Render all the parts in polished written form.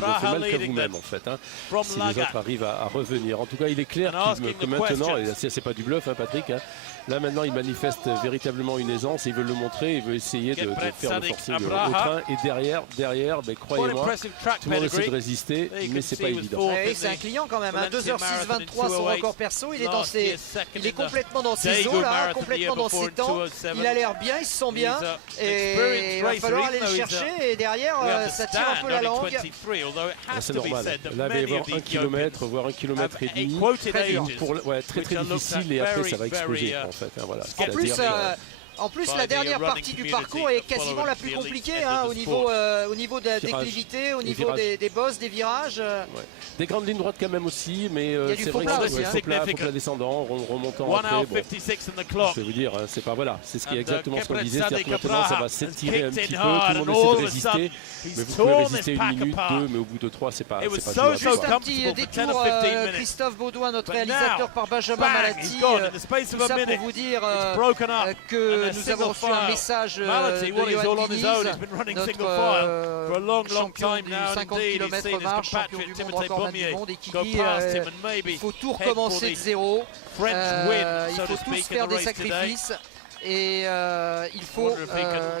vous fait mal qu'à vous-même en fait, hein, si les autres arrivent à revenir. En tout cas, il est clair que maintenant, et c'est pas du bluff, hein, Patrick, hein, là maintenant il manifeste véritablement une aisance, et il veut le montrer, il veut essayer de faire le forcing au train, et derrière, ben, croyez-moi, tout le monde essaie de résister, mais c'est pas évident. C'est un client quand même, hein, 2h06-23 son record perso, il est complètement dans ses eaux là, complètement dans ses temps, il a l'air bien, il se sent bien, et il va falloir aller le chercher, et derrière ça tire un peu la langue. C'est normal, là il va y avoir 1 km, voire 1,5 km, très difficile, et après ça va exploser en fait. Hein, voilà. En plus, la dernière partie du parcours est quasiment la plus compliquée, hein, au niveau de la déclivité, au niveau des bosses, des virages. Ouais. Des grandes lignes droites quand même aussi, mais c'est vrai que c'est faut plat descendant, remontant après. Bon, je vais vous dire, c'est pas voilà, c'est ce qui est exactement ce qu'on disait, c'est-à-dire que maintenant ça va s'étirer un petit peu, tout le monde essaie de résister, mais vous pouvez résister 1 minute, 2, mais au bout de 3, c'est pas juste un petit détour, Christophe Baudouin, notre réalisateur, par Benjamin Malati, tout ça pour vous dire que nous avons reçu un message de Johan Diniz, notre champion du 50 km marche, champion du monde, recordman du monde, et qui dit il faut tout recommencer de zéro, il faut tous faire des sacrifices. Et il faut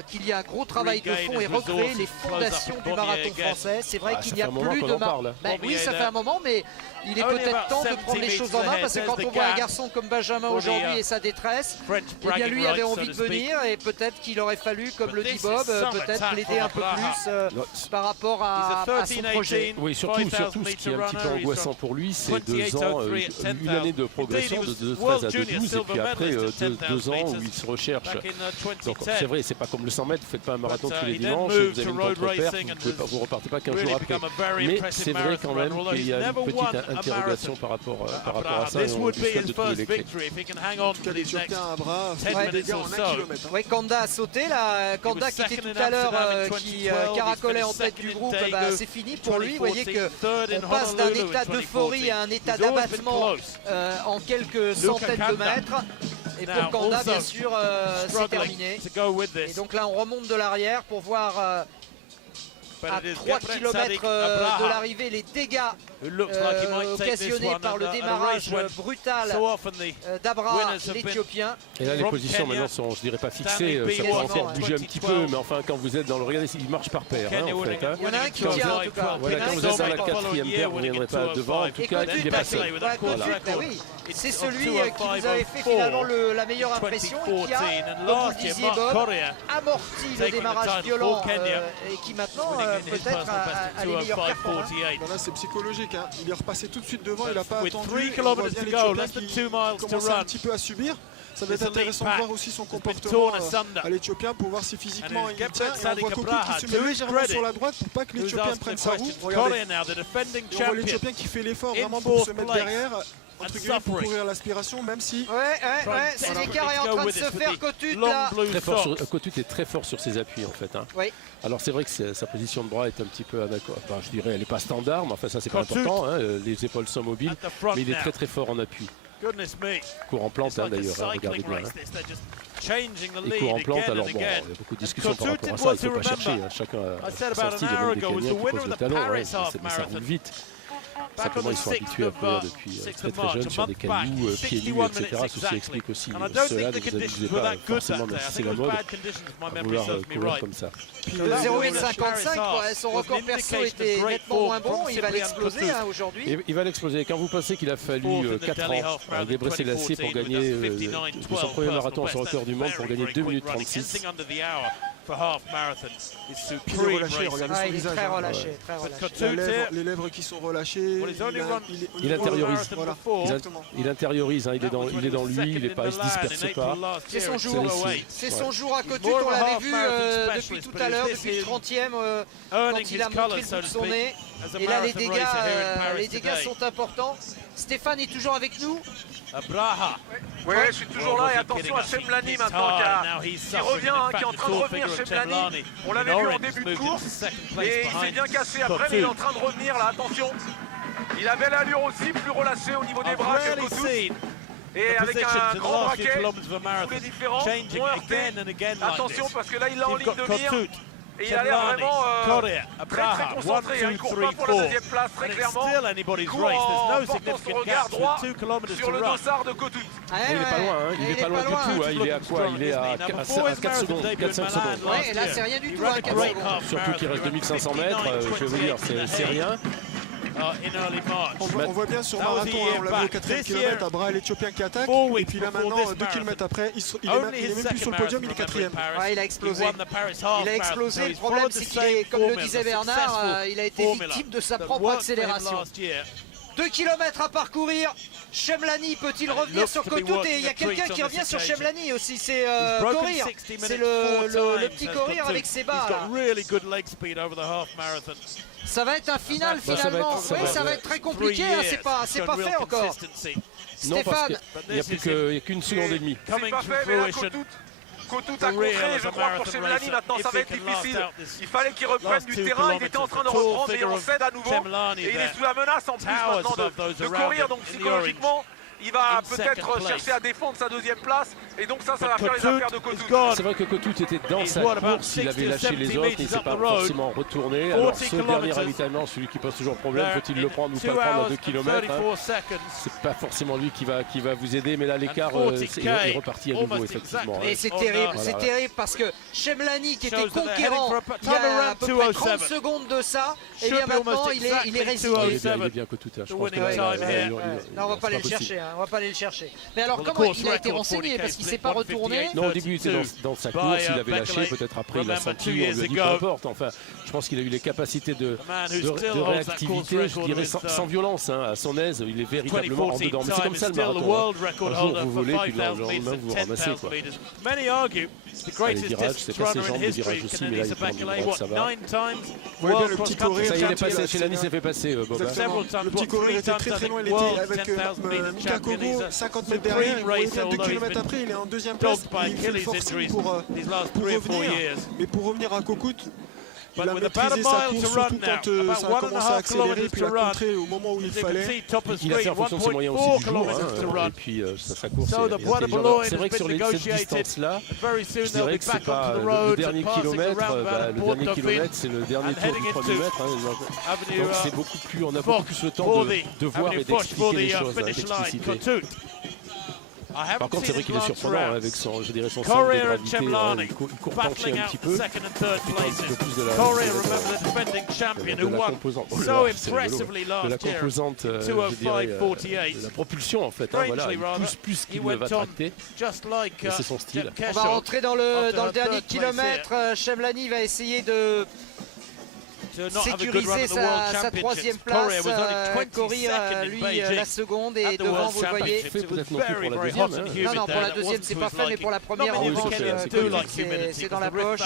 qu'il y ait un gros travail de fond et recréer les fondations du marathon français. C'est vrai qu'il n'y a plus de marathon. Oui, ça fait un moment, mais il est peut-être temps de prendre les choses en main, parce que quand on voit un garçon comme Benjamin aujourd'hui et sa détresse, eh bien lui avait envie de venir, et peut-être qu'il aurait fallu, comme le dit Bob, peut-être l'aider un peu plus par rapport à son projet. Oui, surtout ce qui est un petit peu angoissant pour lui, c'est 2 ans, une année de progression de 13 à 2,12, et puis après 2 ans où il se recherche. Donc c'est vrai, c'est pas comme le 100 mètres, vous faites pas un marathon tous les dimanches, vous avez une contre-perte, vous repartez pas 15 jours après. Mais c'est vrai quand même qu'il y a une petite interrogation par rapport à ça, et on lui souhaite de trouver les clés. En tout cas, l'Éthiopien a un bras, fait des dégâts en 1 km. Oui, Kanda a sauté là, Kanda qui était tout à l'heure, qui caracolait en tête du groupe, c'est fini pour lui. Vous voyez qu'on passe d'un état d'euphorie à un état d'abattement en quelques centaines de mètres. Et pour Kanda, bien sûr, c'est terminé. Et donc là, on remonte de l'arrière pour voir à 3 km de l'arrivée les dégâts occasionnés par le démarrage brutal d'Abra, l'Éthiopien. Et là, les positions maintenant sont, je dirais pas fixées, ça peut encore bouger un petit peu, mais enfin, quand vous êtes dans le... Regardez, il marche par paire, hein, en fait. Hein. Il y en a un qui tient, en tout cas. Voilà, quand vous êtes dans la 4e paire, vous ne viendrez pas devant, en tout cas, il est pas seul. Voilà. Oui, c'est celui qui nous avait fait finalement la meilleure impression, et qui a, comme vous le disiez Bob, amorti le démarrage violent, et qui maintenant peut-être a les meilleures performances. Là, c'est psychologique, hein. Il est repassé tout de suite devant, il n'a pas attendu. On voit bien l'Éthiopien qui commence un petit peu à subir. Ça va être intéressant de voir aussi son comportement à l'Éthiopien, pour voir si physiquement il tient. Et on voit Coco qui se met légèrement sur la droite pour pas que l'Éthiopien prenne sa roue. Regardez, on voit l'Éthiopien qui fait l'effort vraiment pour se mettre derrière, entre guillemets, pour courir l'aspiration, même si... Ouais, l'écart est en train de se faire. Kotut là. Kotut est très fort sur ses appuis en fait. Hein. Oui. Alors c'est vrai que sa position de bras est un petit peu, enfin, je dirais, elle n'est pas standard, mais enfin ça c'est pas important, hein. Les épaules sont mobiles, mais il est très fort en appui. Court en plante, hein, d'ailleurs, hein, regardez bien. Hein. Et court en plante, alors bon, il y a beaucoup de discussions par rapport à ça, il ne faut pas chercher, hein. Chacun a son style, il y a même des Kenyans qui posent le talon, hein, mais ça roule vite. Simplement, ils sont habitués à courir depuis très jeunes sur des cailloux, pieds nus, etc. Ceci explique aussi cela, ne vous amusez pas forcément, même si c'est la mode, à vouloir courir comme ça. Le 0,855, son record perso était nettement moins bon, il va l'exploser aujourd'hui. Il va l'exploser. Quand vous pensez qu'il a fallu 4 ans à Gebre Selassie pour gagner son premier marathon, son record du monde, pour gagner 2 minutes 36. Il est relâché, regardez son visage. Il est très relâché, très relâché. Les lèvres qui sont relâchées. Il intériorise. Voilà. Il intériorise, hein. Il est dans lui, il ne se disperse pas. C'est son jour. C'est son jour à Kotut, on l'avait vu depuis tout à l'heure, depuis le 30e, quand il a montré le bout de son nez. Et là, les dégâts sont importants. Stéphane est toujours avec nous. Oui, je suis toujours là, et attention à Semlani maintenant qui revient, qui est en train de revenir. Semlani, on l'avait vu en début de course et il s'est bien cassé après, mais il est en train de revenir là, attention. Il avait l'allure aussi, plus relâché au niveau des bras que Kotut. Et avec un grand braquet, tous les différents, moins heurté. Attention parce que là il l'a en ligne de mire. Et il a l'air vraiment très concentré. Il ne court pas pour la deuxième place, très clairement. Il court en portant son regard droit sur le dossard de Kotout. Il n'est pas loin, hein. Il n'est pas loin du tout. Hein. Il est à quoi? Il est à 4 secondes, 4-5 secondes. Ouais, et là, c'est rien du tout. Hein, 4 secondes. Surtout qu'il reste 2500 mètres, je vais vous dire, c'est rien. On voit bien sur marathon, on l'a vu au 4e kilomètre à Bra, l'Éthiopien qui attaque. Et puis là maintenant, 2 km après, il est même plus sur le podium, il est 4e. Ouais, il a explosé. Il a explosé. Le problème, c'est qu'il est, comme le disait Bernard, il a été victime de sa propre accélération. 2 km à parcourir. Chemlani peut-il revenir sur Kotout? Et il y a quelqu'un qui revient sur Chemlani aussi, c'est Korir. C'est le petit Korir avec ses bas. Ça va être un final finalement. Oui, ça va être très compliqué, hein. C'est pas fait encore. Non, parce qu'il n'y a qu'une seconde et demie. C'est pas fait, mais là, Kotout a contré, je crois, pour Chemlani. Maintenant, ça va être difficile. Il fallait qu'il reprenne du terrain. Il était en train de reprendre et on cède à nouveau. Et il est sous la menace en plus maintenant de courir. Donc psychologiquement, il va peut-être chercher à défendre sa deuxième place. Et donc ça va faire les affaires de Kotout. C'est vrai que Kotout était dans sa course, il avait lâché les autres, il ne s'est pas forcément retourné. Alors ce dernier ravitaillement, celui qui pose toujours problème, faut-il le prendre ou pas le prendre à 2 km, hein. C'est pas forcément lui qui va vous aider, mais là l'écart est reparti à nouveau effectivement. Et c'est terrible, c'est terrible parce que Chemlani qui était conquérant il y a à peu près 30 secondes de ça, et bien maintenant il est résigné. Il est bien Kotout, je pense on va pas aller le chercher, on va pas aller le chercher. Mais alors comment il a été renseigné parce qu'il s'est pas retourné? Non, au début il était dans sa course, il avait lâché, peut-être après il a senti, on lui a dit peu importe. Enfin, je pense qu'il a eu les capacités de réactivité, je dirais sans violence, hein, à son aise, il est véritablement en dedans. Mais c'est comme ça le marathon. Un jour vous volez, puis le lendemain vous ramassez. Les virages, c'est pas ses jambes, les virages aussi, mais là il prend du droit, ça va. Le petit Korir, ça y est, il est passé, Chemlani s'est fait passer, Bob. Le petit Korir était très loin, il était avec Mika Kogo, 50 mètres derrière, il voyait bien 2 km après, il est en 2e place, il fait le forcing pour revenir, mais pour revenir à Kokout, il a maîtrisé sa course, surtout quand ça a commencé à accélérer, puis il a contré au moment où il fallait. Il a fait en fonction de ses moyens aussi du jour, hein, et puis sa course est intelligente. C'est vrai que sur cette distance-là, je dirais que c'est pas le dernier kilomètre, c'est le dernier tour du 1er mètre, hein, donc c'est beaucoup plus, on a beaucoup plus le temps de voir et d'expliquer les choses, d'expliciter. Par contre, c'est vrai qu'il est surprenant avec son, je dirais, son centre de gravité. Il court penché un petit peu. Un petit peu plus de la composante. Oh là, c'est rigolo. De la composante, je dirais, de la propulsion en fait. Hein, voilà, il pousse plus qu'il ne va tracter. C'est son style. On va rentrer dans le dernier kilomètre. Chemlani va essayer de sécuriser sa 3e place. Korir, lui, la seconde, et devant, vous le voyez. Peut-être non plus pour la deuxième. Non, non, pour la deuxième, c'est pas fait, mais pour la première, en revanche, c'est dans la poche.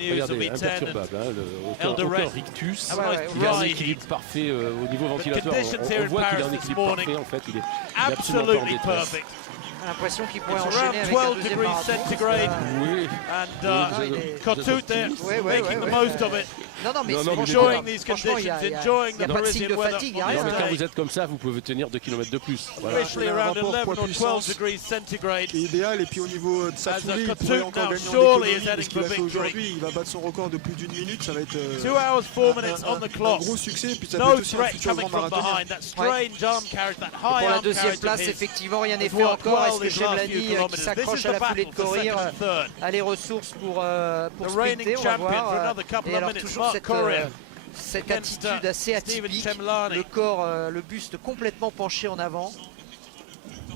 Regardez, imperturbable, aucun rictus, il a un équilibre parfait au niveau ventilatoire. On voit qu'il a un équilibre parfait, en fait, il est absolument pas en détresse. J'ai l'impression qu'il pourrait enchaîner avec la deuxième marathon. Oui. Kotout there, making the most of it. Non, mais enjoying these conditions, il n'y a pas de signe de fatigue. Mais quand vous êtes comme ça, vous pouvez tenir 2 km de plus. Voilà. Qui est idéal, et puis au niveau de sa foulée, il pourrait encore gagner en économie, parce qu'il a fait aujourd'hui, il va battre son record de plus d'1 minute, ça va être un gros succès, puis ça peut être aussi un futur grand marathonien. Pour la deuxième place, effectivement, rien n'est fait encore. Est-ce que Chemlani, qui s'accroche à la foulée de Korir, a les ressources pour sprinter? On va voir. Et alors toujours cette attitude assez atypique, le corps, le buste complètement penché en avant.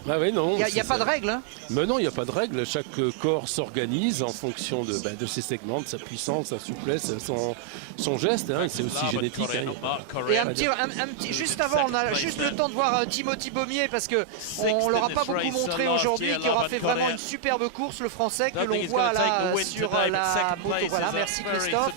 Ah oui, non. Il n'y a pas de règle. Hein. Mais non, il n'y a pas de règle. Chaque corps s'organise en fonction de ses segments, de sa puissance, sa souplesse, son geste. Hein, c'est aussi génétique. Hein. Et un petit, juste avant, on a juste le temps de voir Timothy Beaumier, parce qu'on ne l'aura pas beaucoup montré aujourd'hui, qui aura fait vraiment une superbe course, le Français, que l'on voit là sur la moto. Voilà, merci Christophe.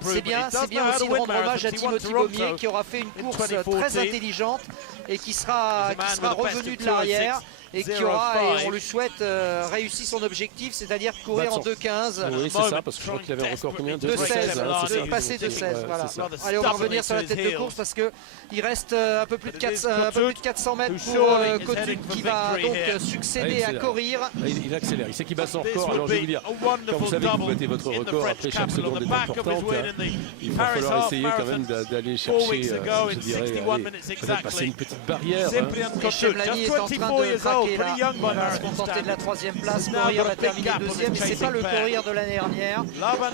C'est bien aussi de rendre hommage à Timothy Beaumier, qui aura fait une course très intelligente et qui sera revenu de l'arrière. et qui aura, et on lui souhaite, réussi son objectif, c'est-à-dire courir en 2,15. Oui, c'est ça, parce que je crois qu'il avait encore combien de 2,16, passer de 16. Voilà. Allez, on va revenir sur la tête de course parce qu'il reste un peu plus de 400 mètres pour Kotuk qui va donc succéder à courir. Il accélère, il sait qu'il bat son record. Alors je vais vous dire, quand vous savez que vous battez votre record, après chaque seconde est importante, il va falloir essayer quand même d'aller chercher, je dirais, peut-être passer une petite barrière. Et Chemlani est en train de craquer là. Il va se contenter de la 3e place. Courir va terminer 2e, mais c'est pas le courir de l'année dernière.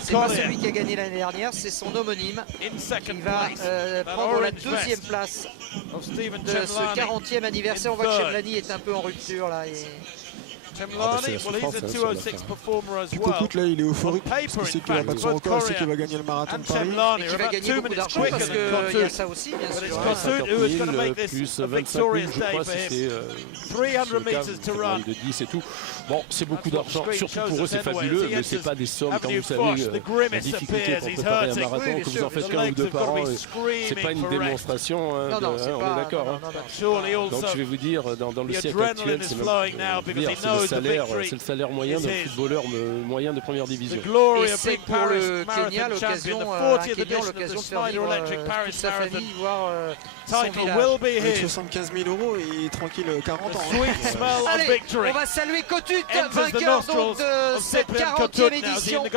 C'est pas celui qui a gagné l'année dernière, c'est son homonyme. Il va prendre la 2e place de ce 40e anniversaire. On voit que Chemlani est un peu en rupture là. Kokout là il est euphorique parce qu'il sait qu'il va battre son record, il sait qu'il va gagner le marathon de Paris. Et qu'il va gagner beaucoup d'argent parce qu'il y a ça aussi bien sûr. 50 000 plus 25 000 je crois si c'est 300 de 10 et tout. Bon c'est beaucoup d'argent, surtout pour eux c'est fabuleux, mais c'est pas des sommes quand vous savez la difficulté pour préparer un marathon, que vous en faites qu'un ou deux par an, c'est pas une démonstration, on est d'accord. Donc je vais vous dire, dans le siècle actuel c'est le salaire moyen d'un footballeur moyen de première division. Et c'est pour le Kenya l'occasion de faire vivre toute sa famille, voir son village. Avec 75 000 € et tranquille 40 ans. Allez, on va saluer Kotuk, vainqueur donc de cette 40e édition du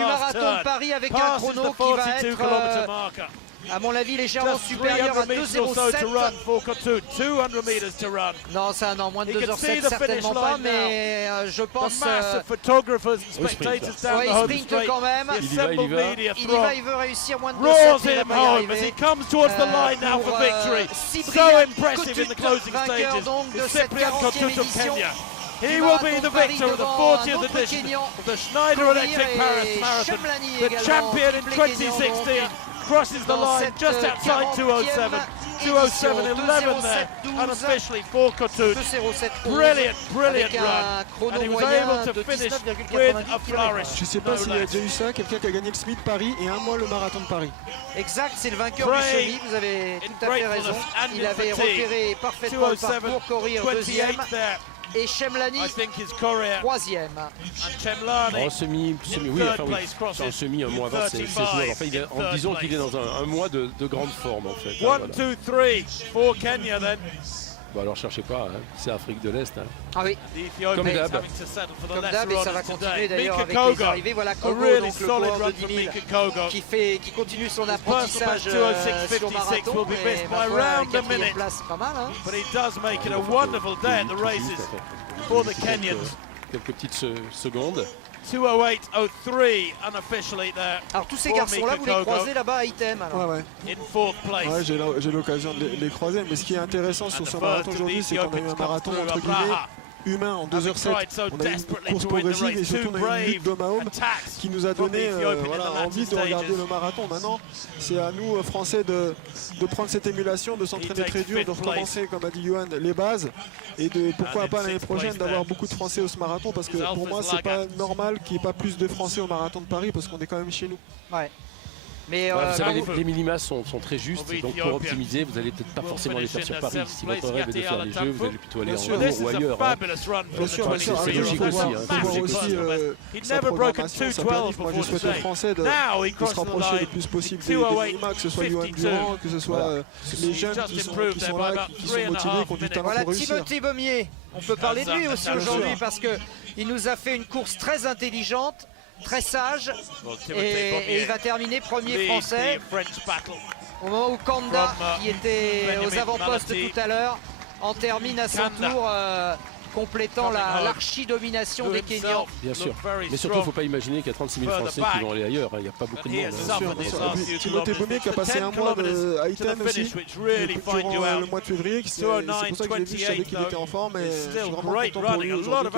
marathon de Paris avec un chrono qui va être à mon avis légèrement supérieur à 2,07. Non, ça non, moins de 2h07 certainement pas, mais je pense il sprint quand même. Il veut réussir moins de 2,07 et il va y arriver. Cyprien Kotuk, vainqueur donc de cette 40e édition. He will be the victor of the 40th edition of the Schneider Electric Paris Marathon. The champion in 2016 crosses the line just outside 2:07. 2:07.11 there, unofficially for Kotuk. Brilliant run. And he was able to finish with a flourish. Je ne sais pas s'il y a déjà eu ça, quelqu'un qui a gagné le SMIC Paris et un mois le marathon de Paris. Exact, c'est le vainqueur du semi, vous avez tout à fait raison. Il avait repéré parfaitement le parcours, courir 2e. Et Chemlani, 3e. En semi, oui, enfin oui. En semi, un mois avant, c'est jouable. Enfin, disons qu'il est dans un mois de grande forme, en fait. 1, 2, 3 for Kenya, then. Bon, alors cherchez pas, c'est Afrique de l'Est. Ah oui, comme d'hab. Comme d'hab, et ça va continuer d'ailleurs avec les arrivées. Voilà Kogo, donc le coureur de 10 000, qui continue son apprentissage sur marathon. Et ma foi, 4e place, c'est pas mal. Hein. But he does make it a wonderful day at the races for the Kenyans. Quelques petites secondes. 2:08.03 unofficially there. Alors tous ces garçons-là, vous les croisez là-bas à Item. Ouais. In 4th place. Ouais, j'ai l'occasion de les croiser, mais ce qui est intéressant sur ce marathon aujourd'hui, c'est qu'on a eu un marathon entre guillemets humain en 2h07. On a eu une course progressive et surtout on a eu une lutte d'homme à homme qui nous a donné envie de regarder le marathon. Maintenant, c'est à nous Français de prendre cette émulation, de s'entraîner très dur, de recommencer, comme a dit Johan, les bases et de pourquoi pas l'année prochaine d'avoir beaucoup de Français au marathon, parce que pour moi c'est pas normal qu'il n'y ait pas plus de Français au marathon de Paris parce qu'on est quand même chez nous. Ouais. Mais vous savez, les minima sont très justes, donc pour optimiser, vous n'allez peut-être pas forcément les faire sur Paris. Si votre rêve est de faire les Jeux, vous allez plutôt aller en Europe ou ailleurs. Bien sûr, c'est logique aussi. Sa programmation, ça permet, moi je souhaite aux Français de se rapprocher le plus possible des minima, que ce soit Johan Durand, que ce soit les jeunes qui sont là, qui sont motivés, qui ont du talent pour réussir. Timothée Beaumier, on peut parler de lui aussi aujourd'hui parce qu'il nous a fait une course très intelligente, très sage, et il va terminer premier français au moment où Kanda, qui était aux avant-postes tout à l'heure, en termine à son tour, complétant l'archi-domination des Kenyans. Bien sûr, mais surtout il ne faut pas imaginer qu'il y a 36 000 Français qui vont aller ailleurs, il n'y a pas beaucoup de monde. Timothée Beaumier qui a passé un mois à Item aussi, durant le mois de février, c'est pour ça que j'ai vu, je savais qu'il était en forme et je suis vraiment content pour lui aujourd'hui.